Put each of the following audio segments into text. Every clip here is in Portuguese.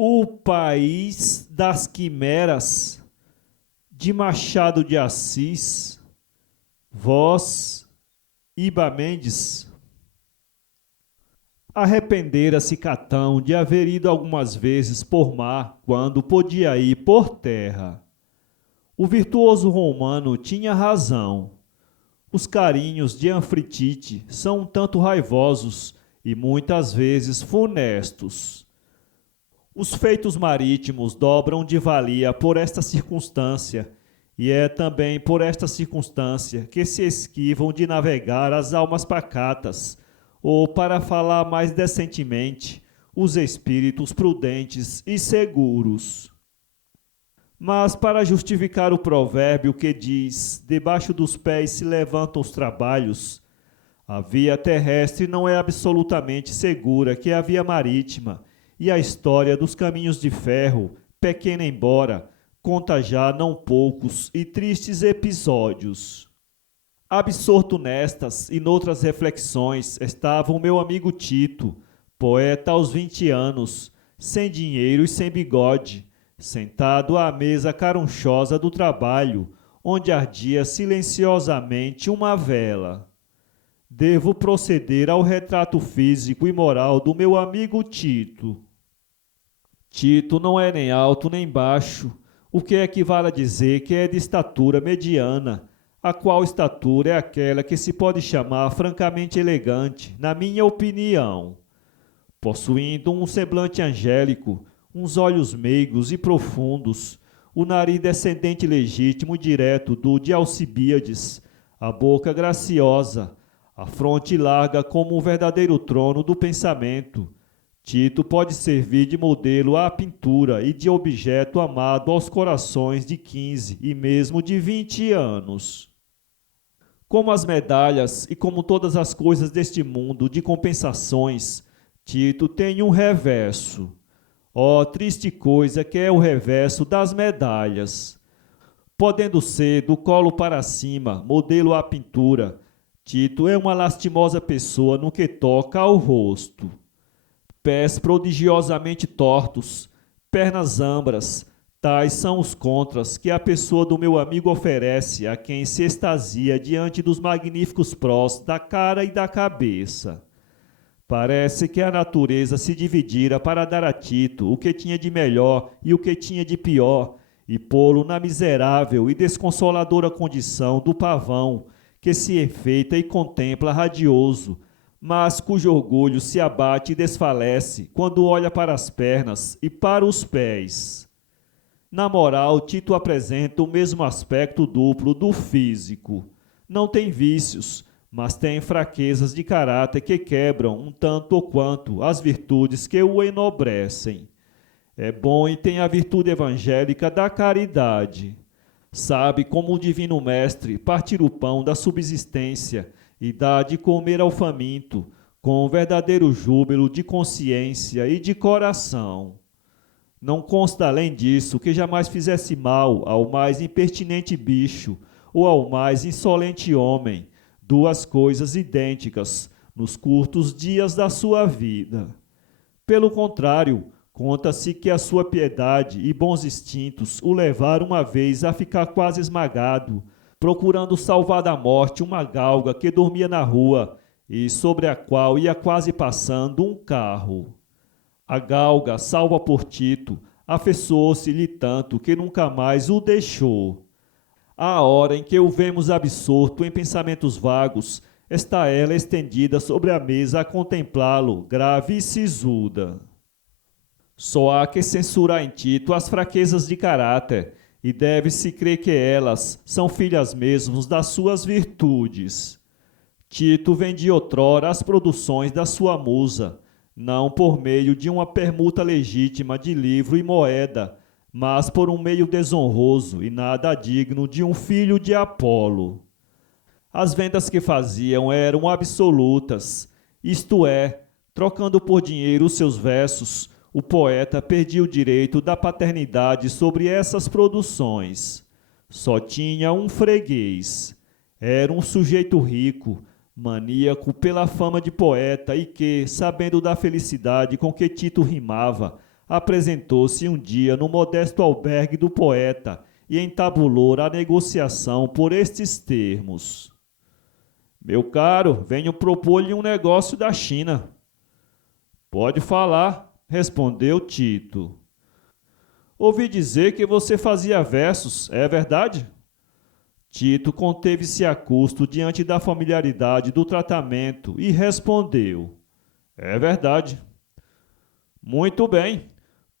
O País das Quimeras, de Machado de Assis, voz Iba Mendes. Arrependera-se Catão de haver ido algumas vezes por mar quando podia ir por terra. O virtuoso romano tinha razão. Os carinhos de Anfritite são um tanto raivosos e muitas vezes funestos. Os feitos marítimos dobram de valia por esta circunstância, e é também por esta circunstância que se esquivam de navegar as almas pacatas, ou, para falar mais decentemente, os espíritos prudentes e seguros. Mas, para justificar o provérbio que diz, debaixo dos pés se levantam os trabalhos, a via terrestre não é absolutamente segura que a via marítima, e a história dos caminhos de ferro, pequena embora, conta já não poucos e tristes episódios. Absorto nestas e noutras reflexões estava o meu amigo Tito, poeta aos 20 anos, sem dinheiro e sem bigode, sentado à mesa carunchosa do trabalho, onde ardia silenciosamente uma vela. Devo proceder ao retrato físico e moral do meu amigo Tito. Tito não é nem alto nem baixo, o que equivale a dizer que é de estatura mediana, a qual estatura é aquela que se pode chamar francamente elegante, na minha opinião. Possuindo um semblante angélico, uns olhos meigos e profundos, o nariz descendente legítimo e direto do de Alcibíades, a boca graciosa, a fronte larga como um verdadeiro trono do pensamento, Tito pode servir de modelo à pintura e de objeto amado aos corações de 15 e mesmo de 20 anos. Como as medalhas e como todas as coisas deste mundo de compensações, Tito tem um reverso. Ó, triste coisa que é o reverso das medalhas! Podendo ser do colo para cima, modelo à pintura, Tito é uma lastimosa pessoa no que toca ao rosto. Pés prodigiosamente tortos, pernas ambras, tais são os contras que a pessoa do meu amigo oferece a quem se extasia diante dos magníficos prós da cara e da cabeça. Parece que a natureza se dividira para dar a Tito o que tinha de melhor e o que tinha de pior, e pô-lo na miserável e desconsoladora condição do pavão, que se enfeita e contempla radioso, mas cujo orgulho se abate e desfalece quando olha para as pernas e para os pés. Na moral, Tito apresenta o mesmo aspecto duplo do físico. Não tem vícios, mas tem fraquezas de caráter que quebram um tanto ou quanto as virtudes que o enobrecem. É bom e tem a virtude evangélica da caridade. Sabe, como o divino mestre, partir o pão da subsistência e dá de comer ao faminto, com verdadeiro júbilo de consciência e de coração. Não consta além disso que jamais fizesse mal ao mais impertinente bicho ou ao mais insolente homem, duas coisas idênticas nos curtos dias da sua vida. Pelo contrário, conta-se que a sua piedade e bons instintos o levaram uma vez a ficar quase esmagado, procurando salvar da morte uma galga que dormia na rua e sobre a qual ia quase passando um carro. A galga, salva por Tito, afeiçoou-se-lhe tanto que nunca mais o deixou. À hora em que o vemos absorto em pensamentos vagos, está ela estendida sobre a mesa a contemplá-lo, grave e sisuda. Só há que censurar em Tito as fraquezas de caráter, e deve-se crer que elas são filhas mesmo das suas virtudes. Tito vendia outrora as produções da sua musa, não por meio de uma permuta legítima de livro e moeda, mas por um meio desonroso e nada digno de um filho de Apolo. As vendas que faziam eram absolutas, isto é, trocando por dinheiro os seus versos, o poeta perdia o direito da paternidade sobre essas produções. Só tinha um freguês. Era um sujeito rico, maníaco pela fama de poeta e que, sabendo da felicidade com que Tito rimava, apresentou-se um dia no modesto albergue do poeta e entabulou a negociação por estes termos: Meu caro, venho propor-lhe um negócio da China. Pode falar, respondeu Tito. Ouvi dizer que você fazia versos, é verdade? Tito conteve-se a custo diante da familiaridade do tratamento e respondeu: É verdade. Muito bem.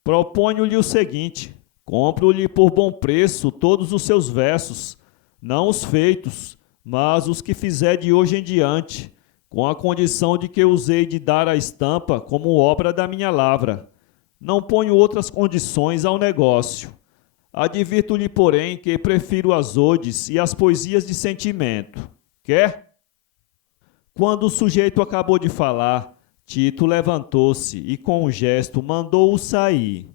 Proponho-lhe o seguinte: compro-lhe por bom preço todos os seus versos, não os feitos, mas os que fizer de hoje em diante, com a condição de que usei de dar a estampa como obra da minha lavra. Não ponho outras condições ao negócio. Advirto-lhe, porém, que prefiro as odes e as poesias de sentimento. Quer? Quando o sujeito acabou de falar, Tito levantou-se e, com um gesto, mandou-o sair.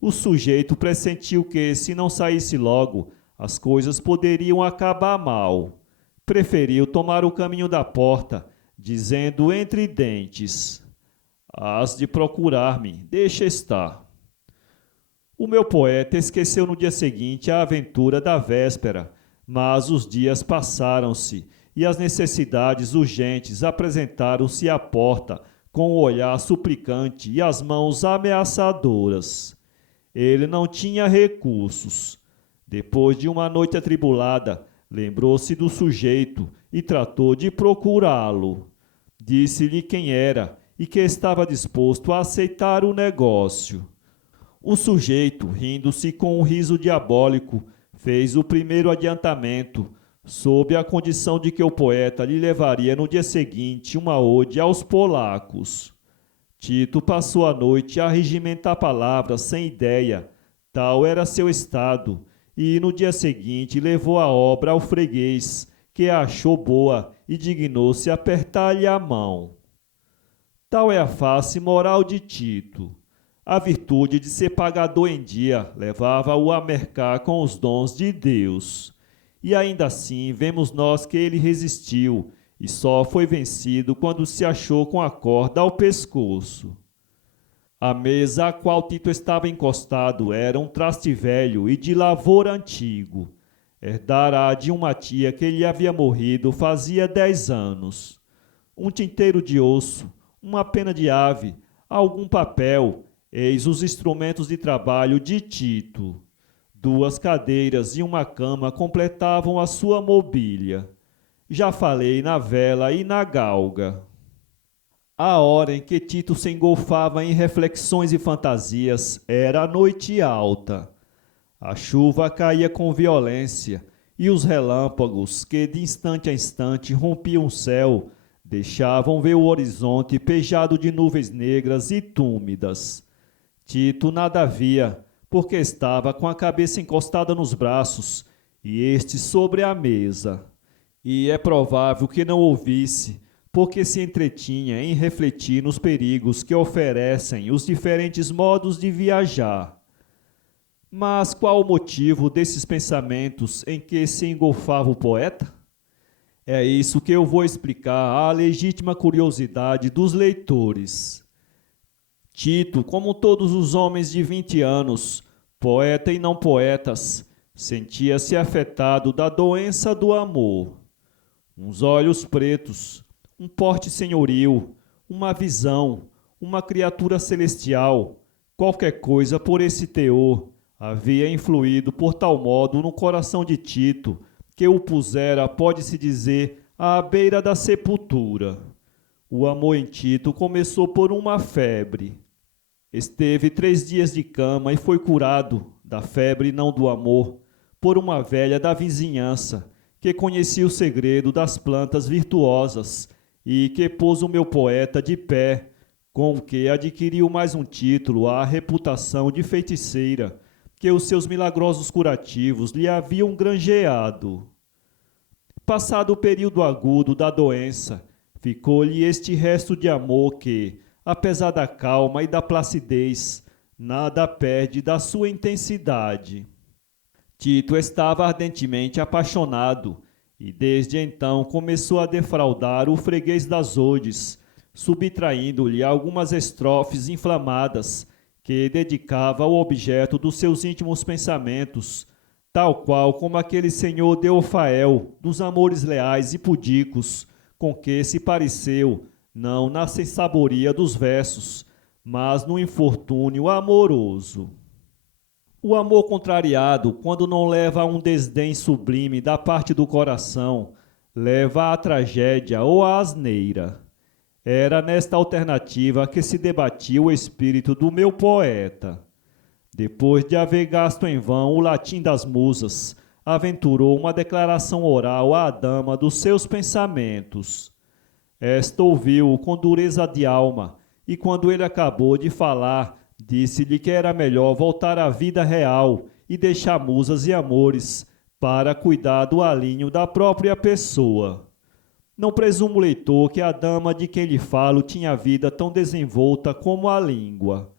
O sujeito pressentiu que, se não saísse logo, as coisas poderiam acabar mal. Preferiu tomar o caminho da porta, dizendo entre dentes: Hás de procurar-me, deixa estar. O meu poeta esqueceu no dia seguinte a aventura da véspera, mas os dias passaram-se e as necessidades urgentes apresentaram-se à porta com o olhar suplicante e as mãos ameaçadoras. Ele não tinha recursos. Depois de uma noite atribulada, lembrou-se do sujeito e tratou de procurá-lo. Disse-lhe quem era e que estava disposto a aceitar o negócio. O sujeito, rindo-se com um riso diabólico, fez o primeiro adiantamento, sob a condição de que o poeta lhe levaria no dia seguinte uma ode aos polacos. Tito passou a noite a regimentar palavras sem ideia, tal era seu estado, e no dia seguinte levou a obra ao freguês, que a achou boa e dignou-se apertar-lhe a mão. Tal é a face moral de Tito. A virtude de ser pagador em dia levava-o a mercar com os dons de Deus. E ainda assim vemos nós que ele resistiu e só foi vencido quando se achou com a corda ao pescoço. A mesa a qual Tito estava encostado era um traste velho e de lavor antigo. Herdara de uma tia que lhe havia morrido fazia 10 anos. Um tinteiro de osso, uma pena de ave, algum papel, eis os instrumentos de trabalho de Tito. 2 cadeiras e uma cama completavam a sua mobília. Já falei na vela e na galga. A hora em que Tito se engolfava em reflexões e fantasias era a noite alta. A chuva caía com violência e os relâmpagos, que de instante a instante rompiam o céu, deixavam ver o horizonte pejado de nuvens negras e túmidas. Tito nada via, porque estava com a cabeça encostada nos braços e este sobre a mesa. E é provável que não ouvisse, porque se entretinha em refletir nos perigos que oferecem os diferentes modos de viajar. Mas qual o motivo desses pensamentos em que se engolfava o poeta? É isso que eu vou explicar à legítima curiosidade dos leitores. Tito, como todos os homens de 20 anos, poeta e não poetas, sentia-se afetado da doença do amor. Uns olhos pretos, um porte senhoril, uma visão, uma criatura celestial, qualquer coisa por esse teor, havia influído por tal modo no coração de Tito, que o pusera, pode-se dizer, à beira da sepultura. O amor em Tito começou por uma febre. Esteve 3 dias de cama e foi curado, da febre não do amor, por uma velha da vizinhança, que conhecia o segredo das plantas virtuosas e que pôs o meu poeta de pé, com o que adquiriu mais um título à reputação de feiticeira, que os seus milagrosos curativos lhe haviam granjeado. Passado o período agudo da doença, ficou-lhe este resto de amor que, apesar da calma e da placidez, nada perde da sua intensidade. Tito estava ardentemente apaixonado e desde então começou a defraudar o freguês das odes, subtraindo-lhe algumas estrofes inflamadas que dedicava ao objeto dos seus íntimos pensamentos, tal qual como aquele senhor Deofael, dos amores leais e pudicos, com que se pareceu, não na sensaboria dos versos, mas no infortúnio amoroso. O amor contrariado, quando não leva a um desdém sublime da parte do coração, leva à tragédia ou à asneira. Era nesta alternativa que se debatia o espírito do meu poeta. Depois de haver gasto em vão o latim das musas, aventurou uma declaração oral à dama dos seus pensamentos. Esta ouviu-o com dureza de alma, e quando ele acabou de falar, disse-lhe que era melhor voltar à vida real e deixar musas e amores para cuidar do alinho da própria pessoa. Não presumo, leitor, que a dama de quem lhe falo tinha vida tão desenvolta como a língua.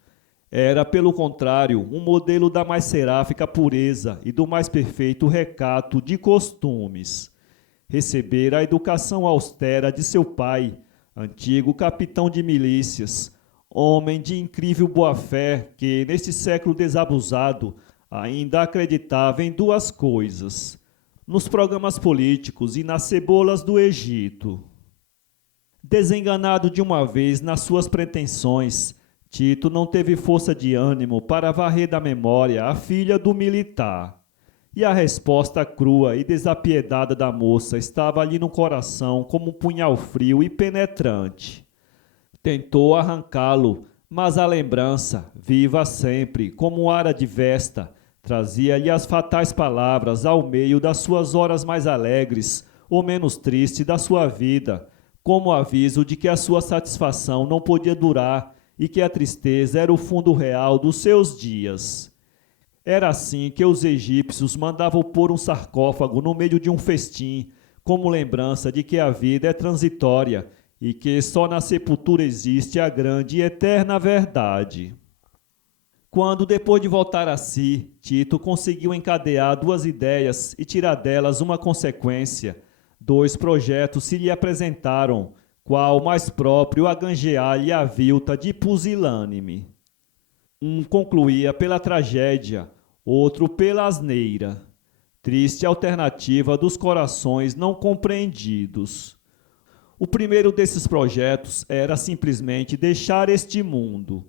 Era, pelo contrário, um modelo da mais seráfica pureza e do mais perfeito recato de costumes. Recebera a educação austera de seu pai, antigo capitão de milícias, homem de incrível boa-fé que, neste século desabusado, ainda acreditava em duas coisas: nos programas políticos e nas cebolas do Egito. Desenganado de uma vez nas suas pretensões, Tito não teve força de ânimo para varrer da memória a filha do militar. E a resposta crua e desapiedada da moça estava ali no coração como um punhal frio e penetrante. Tentou arrancá-lo, mas a lembrança, viva sempre, como um ara de vesta, trazia-lhe as fatais palavras ao meio das suas horas mais alegres ou menos tristes da sua vida, como aviso de que a sua satisfação não podia durar e que a tristeza era o fundo real dos seus dias. Era assim que os egípcios mandavam pôr um sarcófago no meio de um festim, como lembrança de que a vida é transitória e que só na sepultura existe a grande e eterna verdade. Quando, depois de voltar a si, Tito conseguiu encadear duas ideias e tirar delas uma consequência, dois projetos se lhe apresentaram, qual mais próprio a ganjear-lhe a vilta de pusilânime. Um concluía pela tragédia, outro pela asneira. Triste alternativa dos corações não compreendidos. O primeiro desses projetos era simplesmente deixar este mundo.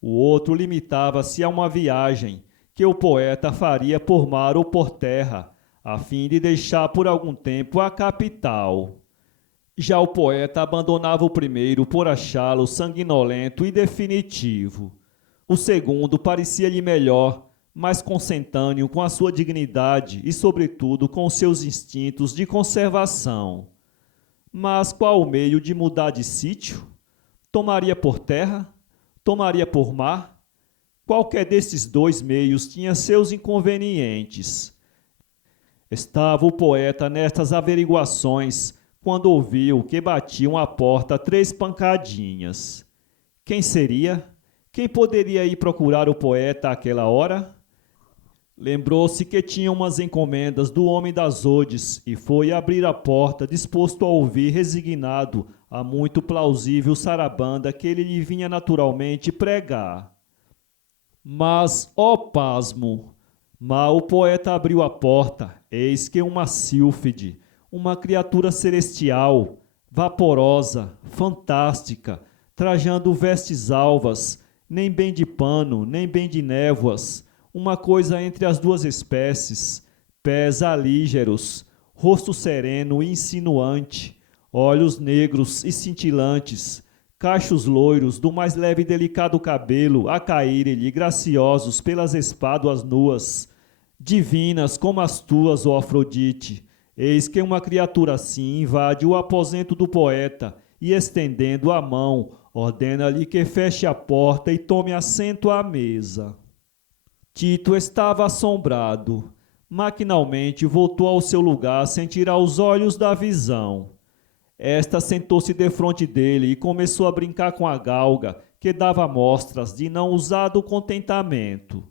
O outro limitava-se a uma viagem que o poeta faria por mar ou por terra, a fim de deixar por algum tempo a capital. Já o poeta abandonava o primeiro por achá-lo sanguinolento e definitivo. O segundo parecia-lhe melhor, mais consentâneo com a sua dignidade e, sobretudo, com seus instintos de conservação. Mas qual o meio de mudar de sítio? Tomaria por terra? Tomaria por mar? Qualquer desses dois meios tinha seus inconvenientes. Estava o poeta nestas averiguações, quando ouviu que batiam à porta 3 pancadinhas. Quem seria? Quem poderia ir procurar o poeta àquela hora? Lembrou-se que tinha umas encomendas do homem das odes e foi abrir a porta, disposto a ouvir resignado a muito plausível sarabanda que ele lhe vinha naturalmente pregar. Mas, ó pasmo! Mal o poeta abriu a porta, eis que uma sílfide, uma criatura celestial, vaporosa, fantástica, trajando vestes alvas, nem bem de pano, nem bem de névoas, uma coisa entre as duas espécies, pés alígeros, rosto sereno e insinuante, olhos negros e cintilantes, cachos loiros do mais leve e delicado cabelo a caírem-lhe graciosos pelas espáduas nuas, divinas como as tuas, ó Afrodite. Eis que uma criatura assim invade o aposento do poeta e, estendendo a mão, ordena-lhe que feche a porta e tome assento à mesa. Tito estava assombrado. Maquinalmente voltou ao seu lugar sem tirar os olhos da visão. Esta sentou-se defronte dele e começou a brincar com a galga, que dava mostras de não usado contentamento.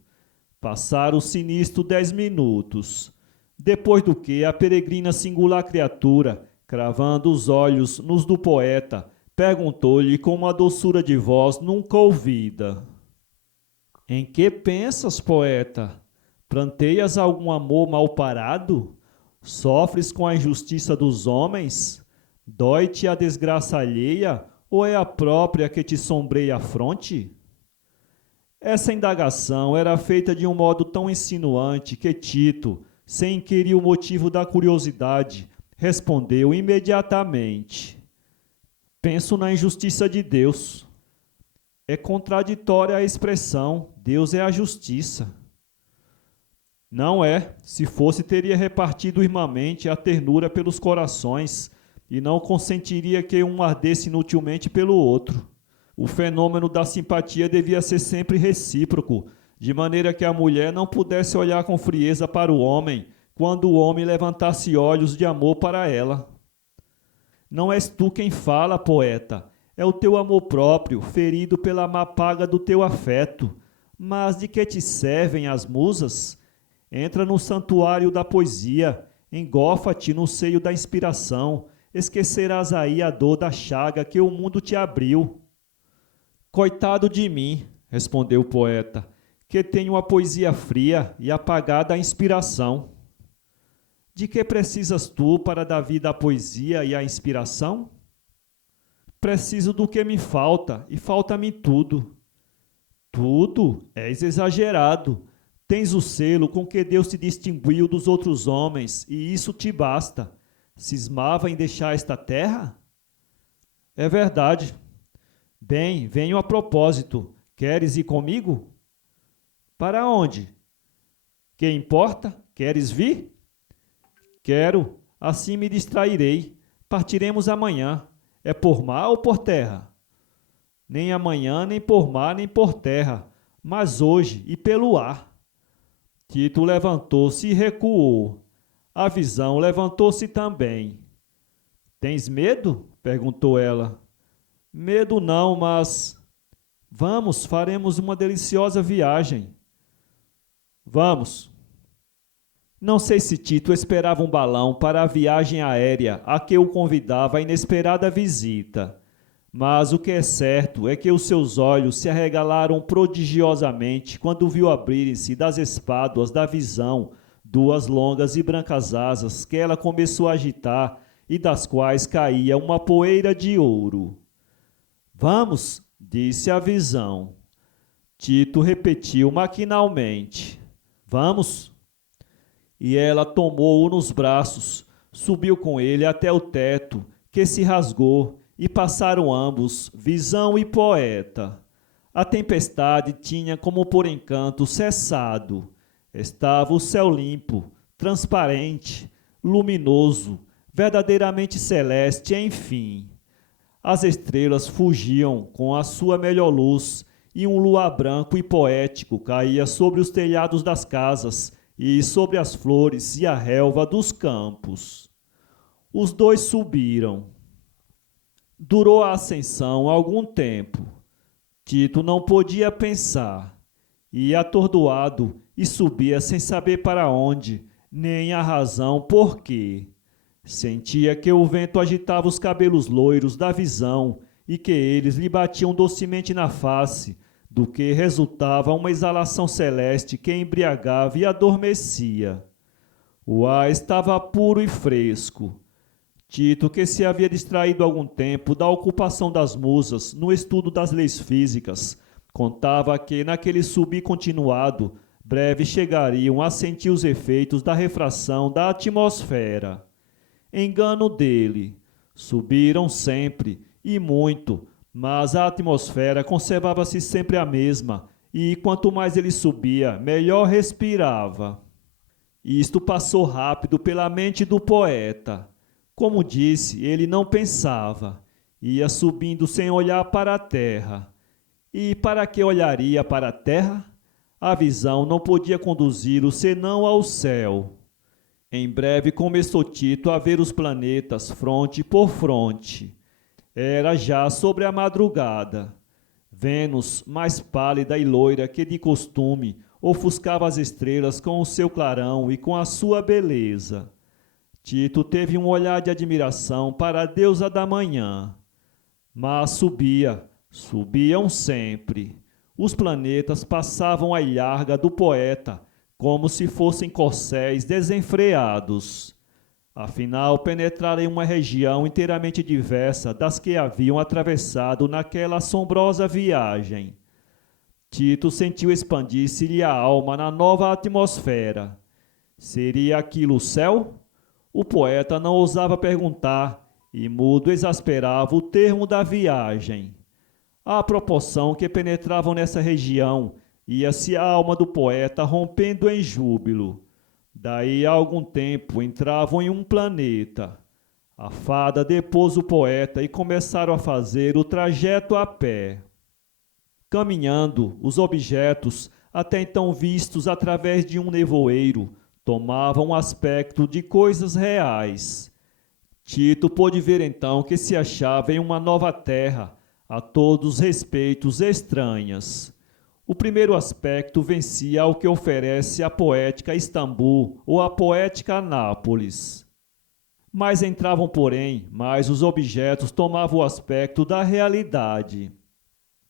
Passaram sinistro 10 minutos. Depois do que a peregrina singular criatura, cravando os olhos nos do poeta, perguntou-lhe com uma doçura de voz nunca ouvida: Em que pensas, poeta? Planteias algum amor mal parado? Sofres com a injustiça dos homens? Dói-te a desgraça alheia, ou é a própria que te sombreia a fronte? Essa indagação era feita de um modo tão insinuante que Tito, sem inquirir o motivo da curiosidade, respondeu imediatamente: penso na injustiça de Deus. É contraditória a expressão, Deus é a justiça. Não é, se fosse teria repartido irmãmente a ternura pelos corações e não consentiria que um ardesse inutilmente pelo outro. O fenômeno da simpatia devia ser sempre recíproco, de maneira que a mulher não pudesse olhar com frieza para o homem, quando o homem levantasse olhos de amor para ela. Não és tu quem fala, poeta, é o teu amor próprio, ferido pela má paga do teu afeto. Mas de que te servem as musas? Entra no santuário da poesia, engofa-te no seio da inspiração, esquecerás aí a dor da chaga que o mundo te abriu. Coitado de mim, respondeu o poeta, que tenho a poesia fria e apagada a inspiração. De que precisas tu para dar vida à poesia e à inspiração? Preciso do que me falta, e falta-me tudo. Tudo? És exagerado. Tens o selo com que Deus te distinguiu dos outros homens, e isso te basta. Cismava em deixar esta terra? É verdade. Bem, venho a propósito. Queres ir comigo? Para onde? Que importa? Queres vir? Quero, assim me distrairei. Partiremos amanhã. É por mar ou por terra? Nem amanhã, nem por mar, nem por terra, mas hoje e pelo ar. Tito levantou-se e recuou. A visão levantou-se também. Tens medo? Perguntou ela. Medo não, mas... Vamos, faremos uma deliciosa viagem. Vamos. Não sei se Tito esperava um balão para a viagem aérea a que o convidava a inesperada visita, mas o que é certo é que os seus olhos se arregalaram prodigiosamente quando viu abrirem-se das espáduas da visão duas longas e brancas asas que ela começou a agitar e das quais caía uma poeira de ouro. Vamos, disse a visão. Tito repetiu maquinalmente. Vamos. E ela tomou-o nos braços, subiu com ele até o teto, que se rasgou, e passaram ambos, visão e poeta. A tempestade tinha, como por encanto, cessado. Estava o céu limpo, transparente, luminoso, verdadeiramente celeste, enfim. As estrelas fugiam com a sua melhor luz, e um luar branco e poético caía sobre os telhados das casas, e sobre as flores e a relva dos campos. Os dois subiram. Durou a ascensão algum tempo. Tito não podia pensar. Ia atordoado e subia sem saber para onde, nem a razão por quê. Sentia que o vento agitava os cabelos loiros da visão e que eles lhe batiam docemente na face, do que resultava uma exalação celeste que embriagava e adormecia. O ar estava puro e fresco. Tito, que se havia distraído algum tempo da ocupação das musas no estudo das leis físicas, contava que, naquele subir continuado, breve chegariam a sentir os efeitos da refração da atmosfera. Engano dele. Subiram sempre, e muito, mas a atmosfera conservava-se sempre a mesma, e quanto mais ele subia, melhor respirava. Isto passou rápido pela mente do poeta. Como disse, ele não pensava. Ia subindo sem olhar para a terra. E para que olharia para a terra? A visão não podia conduzi-lo senão ao céu. Em breve começou Tito a ver os planetas fronte por fronte. Era já sobre a madrugada. Vênus, mais pálida e loira que de costume, ofuscava as estrelas com o seu clarão e com a sua beleza. Tito teve um olhar de admiração para a deusa da manhã. Mas subiam sempre. Os planetas passavam à ilharga do poeta, como se fossem corcéis desenfreados. Afinal, penetrara em uma região inteiramente diversa das que haviam atravessado naquela assombrosa viagem. Tito sentiu expandir-se-lhe a alma na nova atmosfera. Seria aquilo o céu? O poeta não ousava perguntar, e mudo exasperava o termo da viagem. À proporção que penetravam nessa região, ia-se a alma do poeta rompendo em júbilo. Daí a algum tempo entravam em um planeta. A fada depôs o poeta e começaram a fazer o trajeto a pé. Caminhando, os objetos, até então vistos através de um nevoeiro, tomavam aspecto de coisas reais. Tito pôde ver então que se achava em uma nova terra, a todos os respeitos estranhas. O primeiro aspecto vencia ao que oferece a poética Istambul ou a poética Nápoles. Mais entravam, porém, mais os objetos tomavam o aspecto da realidade.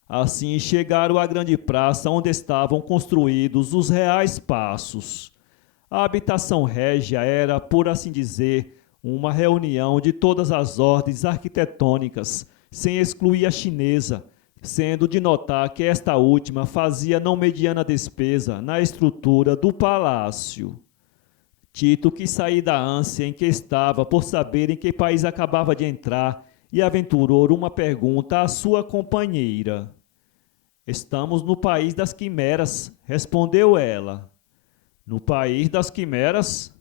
Assim chegaram à grande praça onde estavam construídos os reais passos. A habitação régia era, por assim dizer, uma reunião de todas as ordens arquitetônicas, sem excluir a chinesa, sendo de notar que esta última fazia não mediana despesa na estrutura do palácio. Tito quis sair da ânsia em que estava por saber em que país acabava de entrar e aventurou uma pergunta à sua companheira. Estamos no país das quimeras, respondeu ela. No país das quimeras?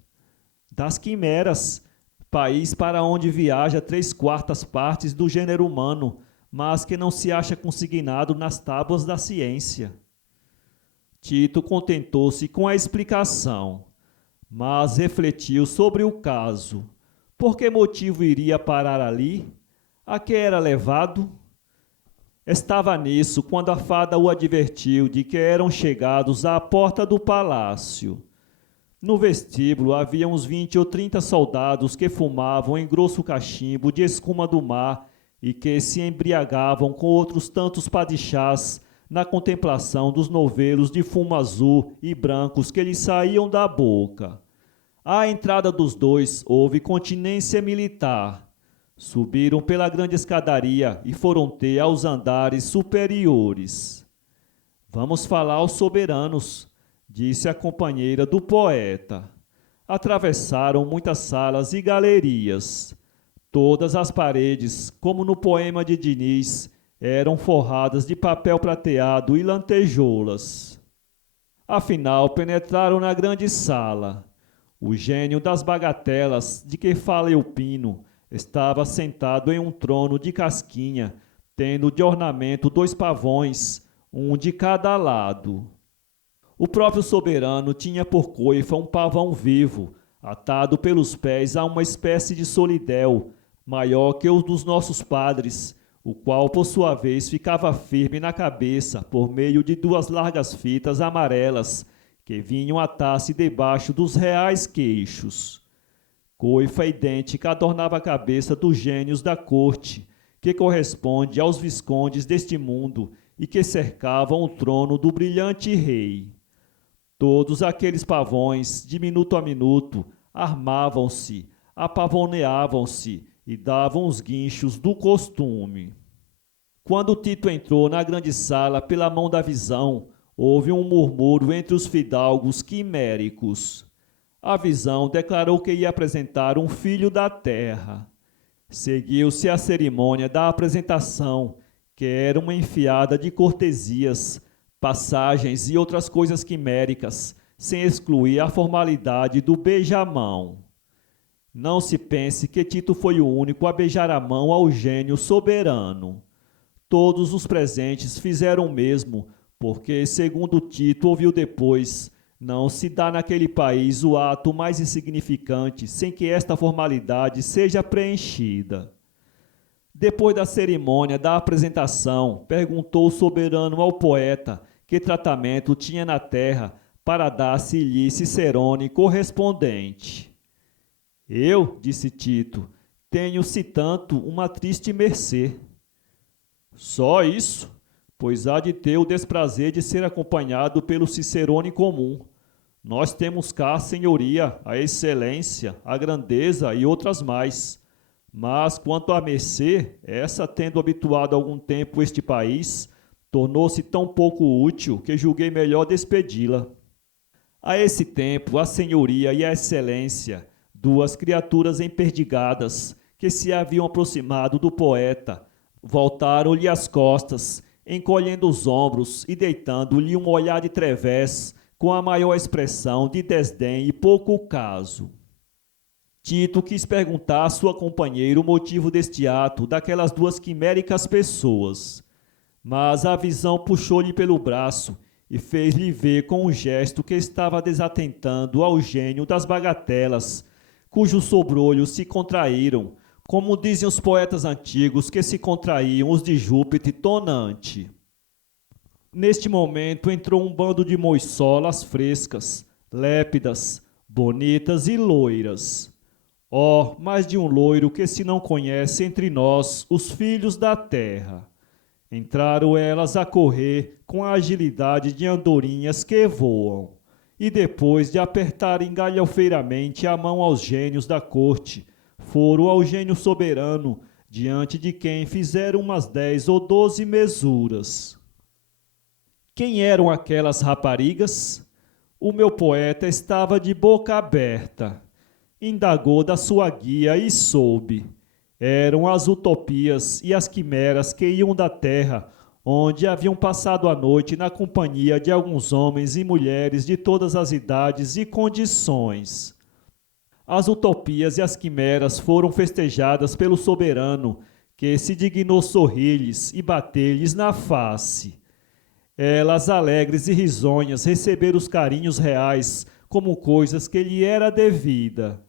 Das quimeras, país para onde viaja 3/4 partes do gênero humano, mas que não se acha consignado nas tábuas da ciência. Tito contentou-se com a explicação, mas refletiu sobre o caso. Por que motivo iria parar ali? A que era levado? Estava nisso quando a fada o advertiu de que eram chegados à porta do palácio. No vestíbulo havia uns 20 ou 30 soldados que fumavam em grosso cachimbo de escuma do mar e que se embriagavam com outros tantos padixás na contemplação dos novelos de fumo azul e brancos que lhes saíam da boca. À entrada dos dois houve continência militar. Subiram pela grande escadaria e foram ter aos andares superiores. Vamos falar aos soberanos, disse a companheira do poeta. Atravessaram muitas salas e galerias. Todas as paredes, como no poema de Diniz, eram forradas de papel prateado e lantejoulas. Afinal, penetraram na grande sala. O gênio das bagatelas, de que fala Eupino, estava sentado em um trono de casquinha, tendo de ornamento 2 pavões, um de cada lado. O próprio soberano tinha por coifa um pavão vivo, atado pelos pés a uma espécie de solidéu, maior que o dos nossos padres, o qual, por sua vez, ficava firme na cabeça por meio de 2 largas fitas amarelas, que vinham atar-se debaixo dos reais queixos. Coifa idêntica adornava a cabeça dos gênios da corte, que corresponde aos viscondes deste mundo e que cercavam o trono do brilhante rei. Todos aqueles pavões, de minuto a minuto, armavam-se, apavoneavam-se e davam os guinchos do costume. Quando Tito entrou na grande sala pela mão da visão, houve um murmúrio entre os fidalgos quiméricos. A visão declarou que ia apresentar um filho da terra. Seguiu-se a cerimônia da apresentação, que era uma enfiada de cortesias, passagens e outras coisas quiméricas, sem excluir a formalidade do beijamão. Não se pense que Tito foi o único a beijar a mão ao gênio soberano. Todos os presentes fizeram o mesmo, porque, segundo Tito ouviu depois, não se dá naquele país o ato mais insignificante sem que esta formalidade seja preenchida. Depois da cerimônia da apresentação, perguntou o soberano ao poeta que tratamento tinha na terra para dar-se-lhe Cicerone correspondente. Eu, disse Tito, tenho, se tanto, uma triste mercê. Só isso? pois há de ter o desprazer de ser acompanhado pelo cicerone comum. Nós temos cá a senhoria, a excelência, a grandeza e outras mais. Mas quanto à mercê, essa tendo habituado algum tempo este país, tornou-se tão pouco útil que julguei melhor despedi-la. A esse tempo, a senhoria e a excelência, duas criaturas emperdigadas, que se haviam aproximado do poeta, voltaram-lhe as costas, encolhendo os ombros e deitando-lhe um olhar de través, com a maior expressão de desdém e pouco caso. Tito quis perguntar à sua companheira o motivo deste ato daquelas duas quiméricas pessoas, mas a visão puxou-lhe pelo braço e fez-lhe ver com um gesto que estava desatentando ao gênio das bagatelas, cujos sobrolhos se contraíram, como dizem os poetas antigos que se contraíam os de Júpiter tonante. Neste momento entrou um bando de moissolas frescas, lépidas, bonitas e loiras. Oh, mais de um loiro que se não conhece entre nós, os filhos da terra. Entraram elas a correr com a agilidade de andorinhas que voam, e depois de apertarem galhofeiramente a mão aos gênios da corte, foram ao gênio soberano, diante de quem fizeram umas 10 ou 12 mesuras. Quem eram aquelas raparigas? O meu poeta estava de boca aberta. Indagou da sua guia e soube. Eram as utopias e as quimeras que iam da terra, onde haviam passado a noite na companhia de alguns homens e mulheres de todas as idades e condições. As utopias e as quimeras foram festejadas pelo soberano, que se dignou sorrir-lhes e bater-lhes na face. Elas, alegres e risonhas, receberam os carinhos reais como coisas que lhe era devida.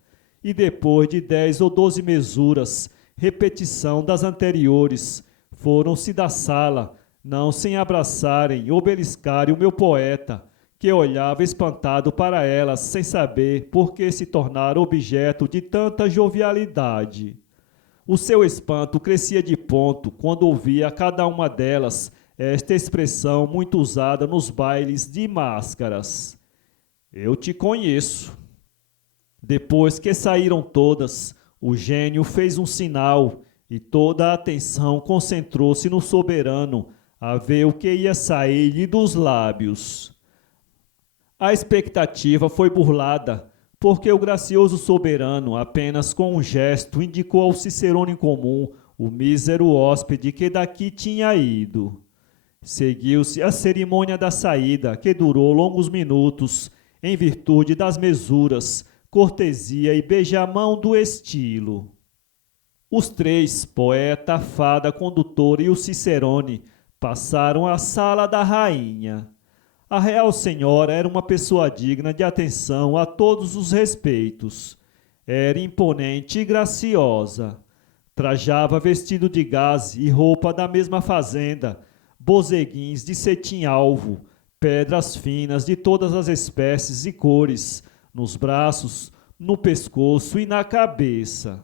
E depois de 10 ou 12 mesuras, repetição das anteriores, foram-se da sala, não sem abraçarem ou beliscarem o meu poeta, que olhava espantado para elas, sem saber por que se tornara objeto de tanta jovialidade. O seu espanto crescia de ponto quando ouvia a cada uma delas esta expressão muito usada nos bailes de máscaras: "Eu te conheço." Depois que saíram todas, o gênio fez um sinal e toda a atenção concentrou-se no soberano a ver o que ia sair-lhe dos lábios. A expectativa foi burlada, porque o gracioso soberano, apenas com um gesto, indicou ao cicerone comum o mísero hóspede que daqui tinha ido. Seguiu-se a cerimônia da saída, que durou longos minutos, em virtude das mesuras, cortesia e beijamão do estilo. Os três, poeta, fada, condutor e o cicerone, passaram à sala da rainha. A real senhora era uma pessoa digna de atenção a todos os respeitos. Era imponente e graciosa. Trajava vestido de gaze e roupa da mesma fazenda, bozeguins de cetim alvo, pedras finas de todas as espécies e cores, nos braços, no pescoço e na cabeça.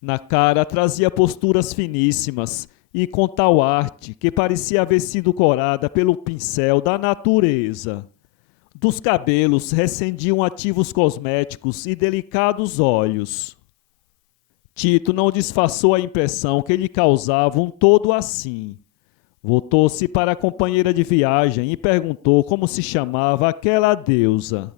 Na cara trazia posturas finíssimas e com tal arte que parecia haver sido corada pelo pincel da natureza. Dos cabelos recendiam ativos cosméticos e delicados olhos. Tito não disfarçou a impressão que lhe causava um todo assim. Voltou-se para a companheira de viagem e perguntou como se chamava aquela deusa.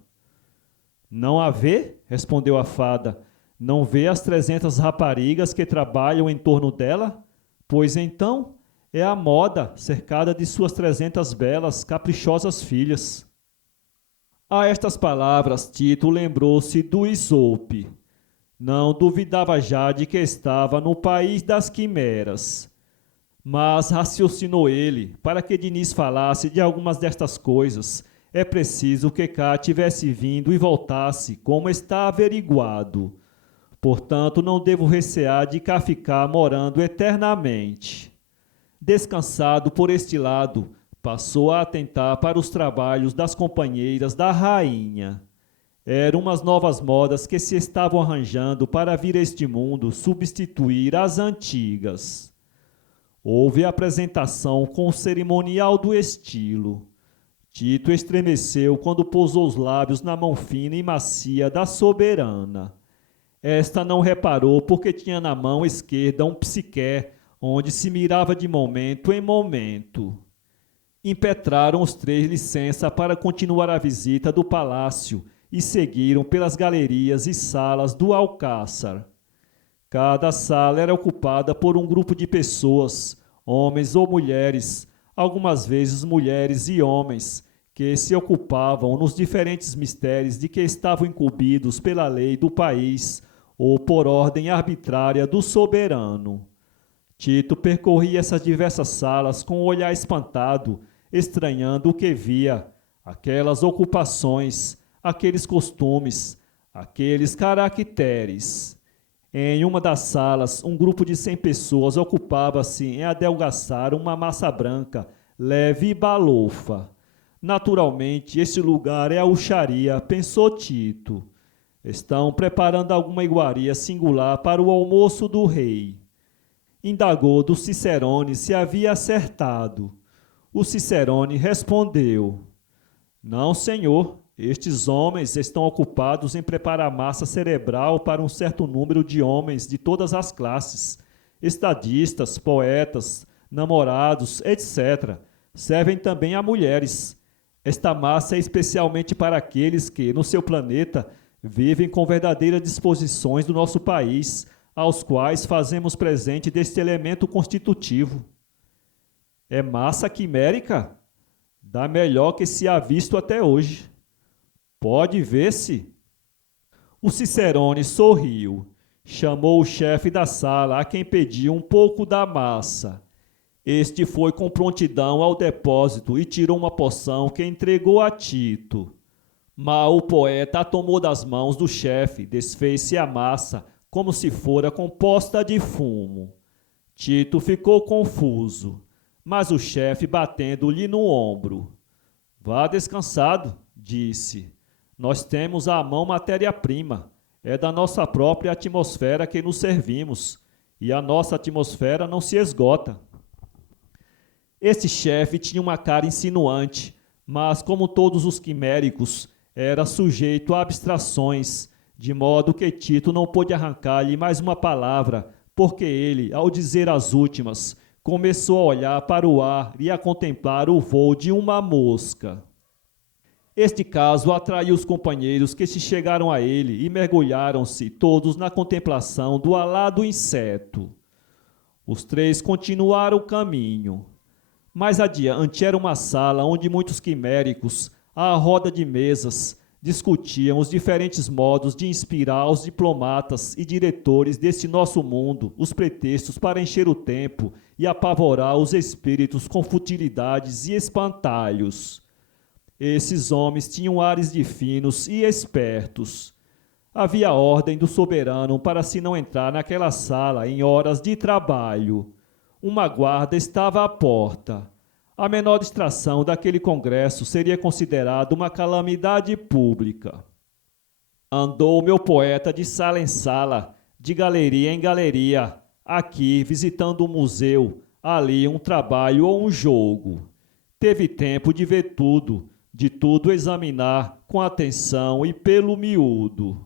"Não a vê?" respondeu a fada. "Não vê as 300 raparigas que trabalham em torno dela? Pois então, é a moda, cercada de suas 300 belas, caprichosas filhas." A estas palavras, Tito lembrou-se do Isope. Não duvidava já de que estava no país das quimeras. Mas, raciocinou ele, para que Diniz falasse de algumas destas coisas, é preciso que cá tivesse vindo e voltasse, como está averiguado. Portanto, não devo recear de cá ficar morando eternamente. Descansado por este lado, passou a atentar para os trabalhos das companheiras da rainha. Eram umas novas modas que se estavam arranjando para vir a este mundo substituir as antigas. Houve a apresentação com o cerimonial do estilo. Tito estremeceu quando pousou os lábios na mão fina e macia da soberana. Esta não reparou porque tinha na mão esquerda um psiqué, onde se mirava de momento em momento. Impetraram os três licença para continuar a visita do palácio e seguiram pelas galerias e salas do Alcázar. Cada sala era ocupada por um grupo de pessoas, homens ou mulheres, algumas vezes mulheres e homens, que se ocupavam nos diferentes mistérios de que estavam incumbidos pela lei do país ou por ordem arbitrária do soberano. Tito percorria essas diversas salas com um olhar espantado, estranhando o que via, aquelas ocupações, aqueles costumes, aqueles caracteres. Em uma das salas, um grupo de 100 pessoas ocupava-se em adelgaçar uma massa branca, leve e balofa. Naturalmente, este lugar é a hucharia, pensou Tito. Estão preparando alguma iguaria singular para o almoço do rei. Indagou do Cicerone se havia acertado. O Cicerone respondeu: Não, senhor. Estes homens estão ocupados em preparar massa cerebral para um certo número de homens de todas as classes, estadistas, poetas, namorados, etc. Servem também a mulheres. Esta massa é especialmente para aqueles que, no seu planeta, vivem com verdadeiras disposições do nosso país, aos quais fazemos presente deste elemento constitutivo. É massa quimérica? Da melhor que se ha visto até hoje. Pode ver-se. O Cicerone sorriu, chamou o chefe da sala, a quem pediu um pouco da massa. Este foi com prontidão ao depósito e tirou uma porção que entregou a Tito. Mas o poeta a tomou das mãos do chefe, desfez-se a massa, como se fora composta de fumo. Tito ficou confuso, mas o chefe batendo-lhe no ombro. Vá descansado, disse. Nós temos à mão matéria-prima. É da nossa própria atmosfera que nos servimos, e a nossa atmosfera não se esgota. Este chefe tinha uma cara insinuante, mas, como todos os quiméricos, era sujeito a abstrações, de modo que Tito não pôde arrancar-lhe mais uma palavra, porque ele, ao dizer as últimas, começou a olhar para o ar e a contemplar o voo de uma mosca. Este caso atraiu os companheiros que se chegaram a ele e mergulharam-se todos na contemplação do alado inseto. Os três continuaram o caminho. Mais adiante era uma sala onde muitos quiméricos, à roda de mesas, discutiam os diferentes modos de inspirar aos diplomatas e diretores desse nosso mundo os pretextos para encher o tempo e apavorar os espíritos com futilidades e espantalhos. Esses homens tinham ares de finos e espertos. Havia ordem do soberano para se não entrar naquela sala em horas de trabalho. Uma guarda estava à porta. A menor distração daquele congresso seria considerada uma calamidade pública. Andou meu poeta de sala em sala, de galeria em galeria, aqui visitando um museu, ali um trabalho ou um jogo. Teve tempo de ver tudo, de tudo examinar com atenção e pelo miúdo.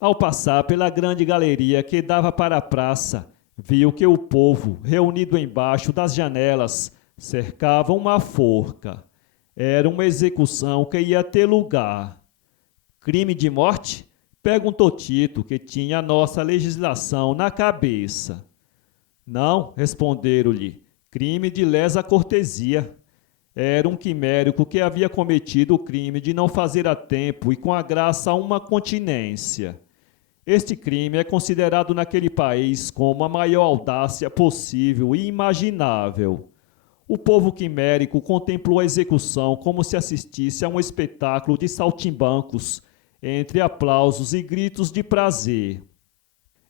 Ao passar pela grande galeria que dava para a praça, viu que o povo, reunido embaixo das janelas, cercava uma forca. Era uma execução que ia ter lugar. Crime de morte? Perguntou Tito, que tinha a nossa legislação na cabeça. Não, responderam-lhe, crime de lesa cortesia. Era um quimérico que havia cometido o crime de não fazer a tempo e com a graça uma continência. Este crime é considerado naquele país como a maior audácia possível e imaginável. O povo quimérico contemplou a execução como se assistisse a um espetáculo de saltimbancos, entre aplausos e gritos de prazer.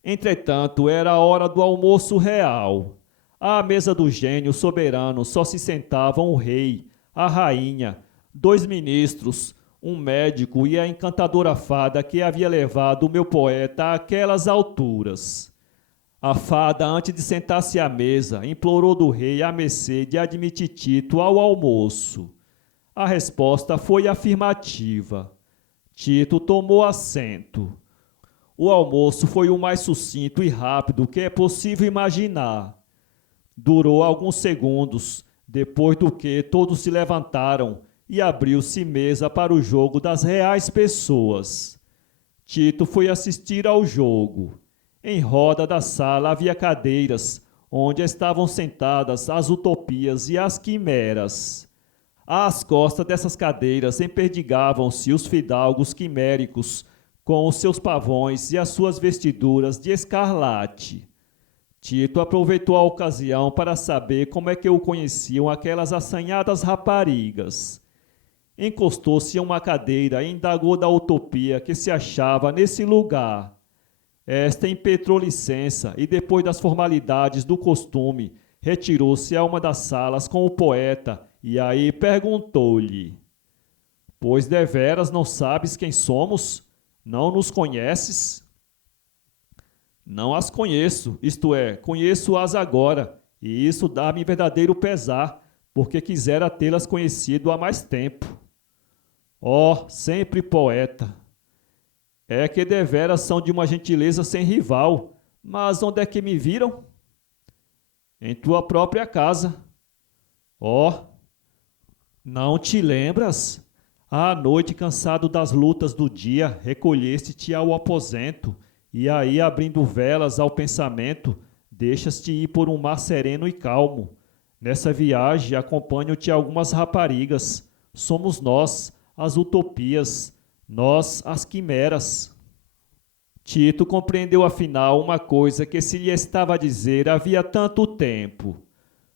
Entretanto, era a hora do almoço real. À mesa do gênio soberano só se sentavam o rei, a rainha, 2 ministros, um médico e a encantadora fada que havia levado o meu poeta àquelas alturas. A fada, antes de sentar-se à mesa, implorou do rei a mercê de admitir Tito ao almoço. A resposta foi afirmativa. Tito tomou assento. O almoço foi o mais sucinto e rápido que é possível imaginar. Durou alguns segundos, depois do que todos se levantaram e abriu-se mesa para o jogo das reais pessoas. Tito foi assistir ao jogo. Em roda da sala havia cadeiras, onde estavam sentadas as utopias e as quimeras. Às costas dessas cadeiras emperdigavam-se os fidalgos quiméricos, com os seus pavões e as suas vestiduras de escarlate. Tito aproveitou a ocasião para saber como é que o conheciam aquelas assanhadas raparigas. Encostou-se a uma cadeira e indagou da utopia que se achava nesse lugar. Esta impetrou licença e, depois das formalidades do costume, retirou-se a uma das salas com o poeta e aí perguntou-lhe: Pois deveras não sabes quem somos? Não nos conheces? Não as conheço, isto é, conheço-as agora, e isso dá-me verdadeiro pesar, porque quisera tê-las conhecido há mais tempo. Sempre poeta! É que deveras são de uma gentileza sem rival, mas onde é que me viram? Em tua própria casa. Não te lembras? À noite, cansado das lutas do dia, recolheste-te ao aposento, e aí, abrindo velas ao pensamento, deixas-te ir por um mar sereno e calmo. Nessa viagem acompanham-te algumas raparigas. Somos nós, as utopias, nós, as quimeras. Tito compreendeu afinal uma coisa que se lhe estava a dizer havia tanto tempo.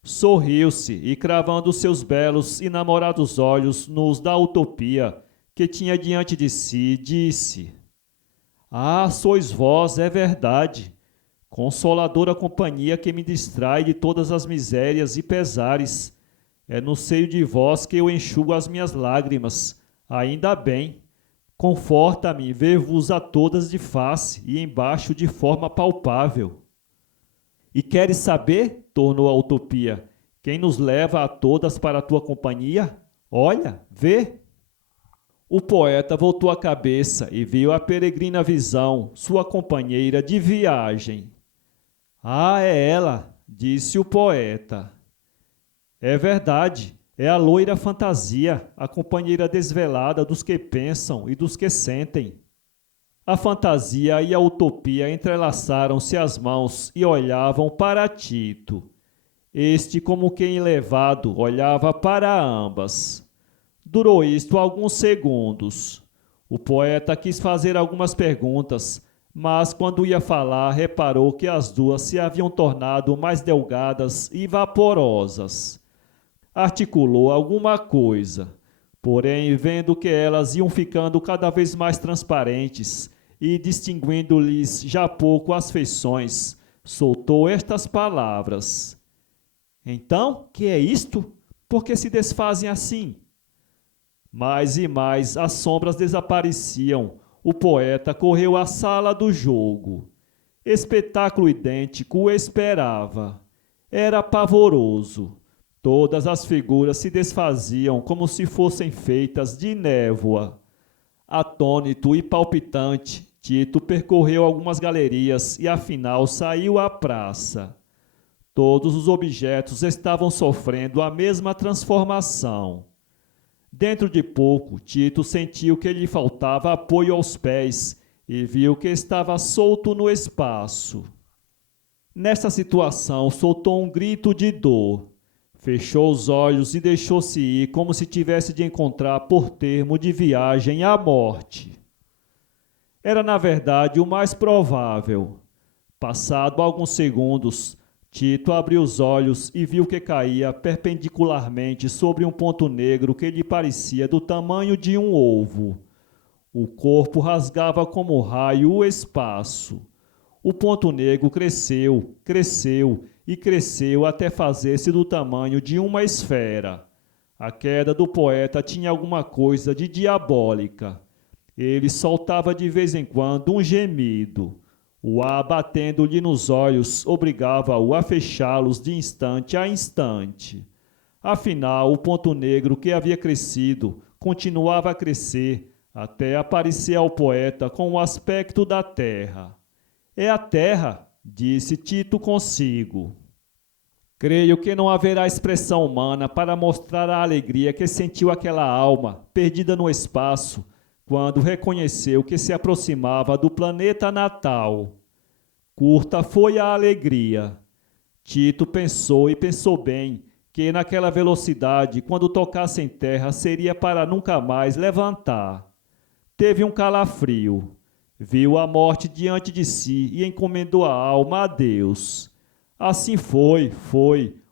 Sorriu-se e, cravando seus belos e namorados olhos nos da utopia que tinha diante de si, disse: sois vós, é verdade, consoladora companhia que me distrai de todas as misérias e pesares. É no seio de vós que eu enxugo as minhas lágrimas, ainda bem. Conforta-me ver-vos a todas de face e embaixo de forma palpável. E queres saber, tornou a utopia, quem nos leva a todas para a tua companhia? Olha, vê! O poeta voltou a cabeça e viu a peregrina visão, sua companheira de viagem. É ela, disse o poeta. É verdade, é a loira fantasia, a companheira desvelada dos que pensam e dos que sentem. A fantasia e a utopia entrelaçaram-se as mãos e olhavam para Tito. Este, como quem elevado, olhava para ambas. Durou isto alguns segundos. O poeta quis fazer algumas perguntas, mas quando ia falar, reparou que as duas se haviam tornado mais delgadas e vaporosas. Articulou alguma coisa, porém, vendo que elas iam ficando cada vez mais transparentes e distinguindo-lhes já pouco as feições, soltou estas palavras: Então, que é isto? Por que se desfazem assim? Mais e mais as sombras desapareciam. O poeta correu à sala do jogo. Espetáculo idêntico o esperava. Era pavoroso. Todas as figuras se desfaziam como se fossem feitas de névoa. Atônito e palpitante, Tito percorreu algumas galerias e afinal saiu à praça. Todos os objetos estavam sofrendo a mesma transformação. Dentro de pouco, Tito sentiu que lhe faltava apoio aos pés e viu que estava solto no espaço. Nesta situação, soltou um grito de dor. Fechou os olhos e deixou-se ir como se tivesse de encontrar por termo de viagem a morte. Era, na verdade, o mais provável. Passado alguns segundos, Tito abriu os olhos e viu que caía perpendicularmente sobre um ponto negro que lhe parecia do tamanho de um ovo. O corpo rasgava como raio o espaço. O ponto negro cresceu, cresceu e cresceu até fazer-se do tamanho de uma esfera. A queda do poeta tinha alguma coisa de diabólica. Ele soltava de vez em quando um gemido. O ar batendo-lhe nos olhos obrigava-o a fechá-los de instante a instante. Afinal, o ponto negro que havia crescido continuava a crescer até aparecer ao poeta com o aspecto da terra. É a terra, disse Tito consigo. Creio que não haverá expressão humana para mostrar a alegria que sentiu aquela alma, perdida no espaço, quando reconheceu que se aproximava do planeta natal. Curta foi a alegria. Tito pensou e pensou bem que naquela velocidade, quando tocasse em terra, seria para nunca mais levantar. Teve um calafrio. Viu a morte diante de si e encomendou a alma a Deus. Assim foi,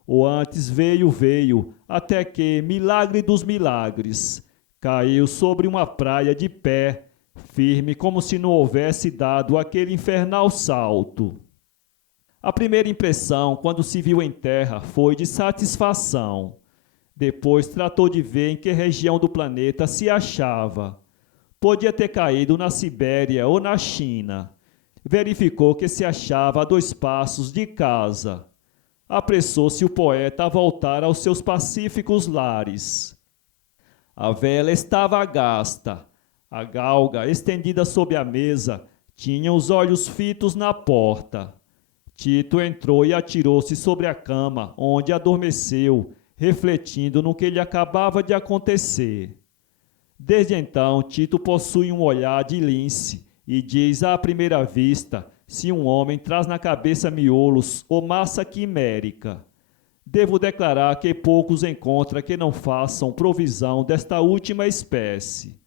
ou antes veio, até que, milagre dos milagres, caiu sobre uma praia de pé, firme como se não houvesse dado aquele infernal salto. A primeira impressão, quando se viu em terra, foi de satisfação. Depois tratou de ver em que região do planeta se achava. Podia ter caído na Sibéria ou na China. Verificou que se achava a 2 passos de casa. Apressou-se o poeta a voltar aos seus pacíficos lares. A vela estava gasta. A galga, estendida sob a mesa, tinha os olhos fitos na porta. Tito entrou e atirou-se sobre a cama, onde adormeceu, refletindo no que lhe acabava de acontecer. Desde então, Tito possui um olhar de lince e diz à primeira vista se um homem traz na cabeça miolos ou massa quimérica. Devo declarar que poucos encontra que não façam provisão desta última espécie.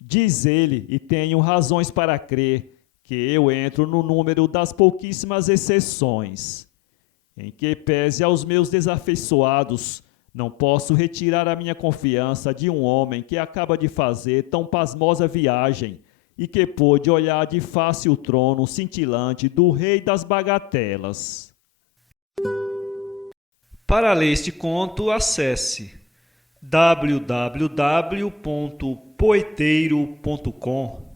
Diz ele, e tenho razões para crer, que eu entro no número das pouquíssimas exceções. Em que pese aos meus desafeiçoados, não posso retirar a minha confiança de um homem que acaba de fazer tão pasmosa viagem e que pôde olhar de face o trono cintilante do rei das bagatelas. Para ler este conto, acesse www.poeteiro.com.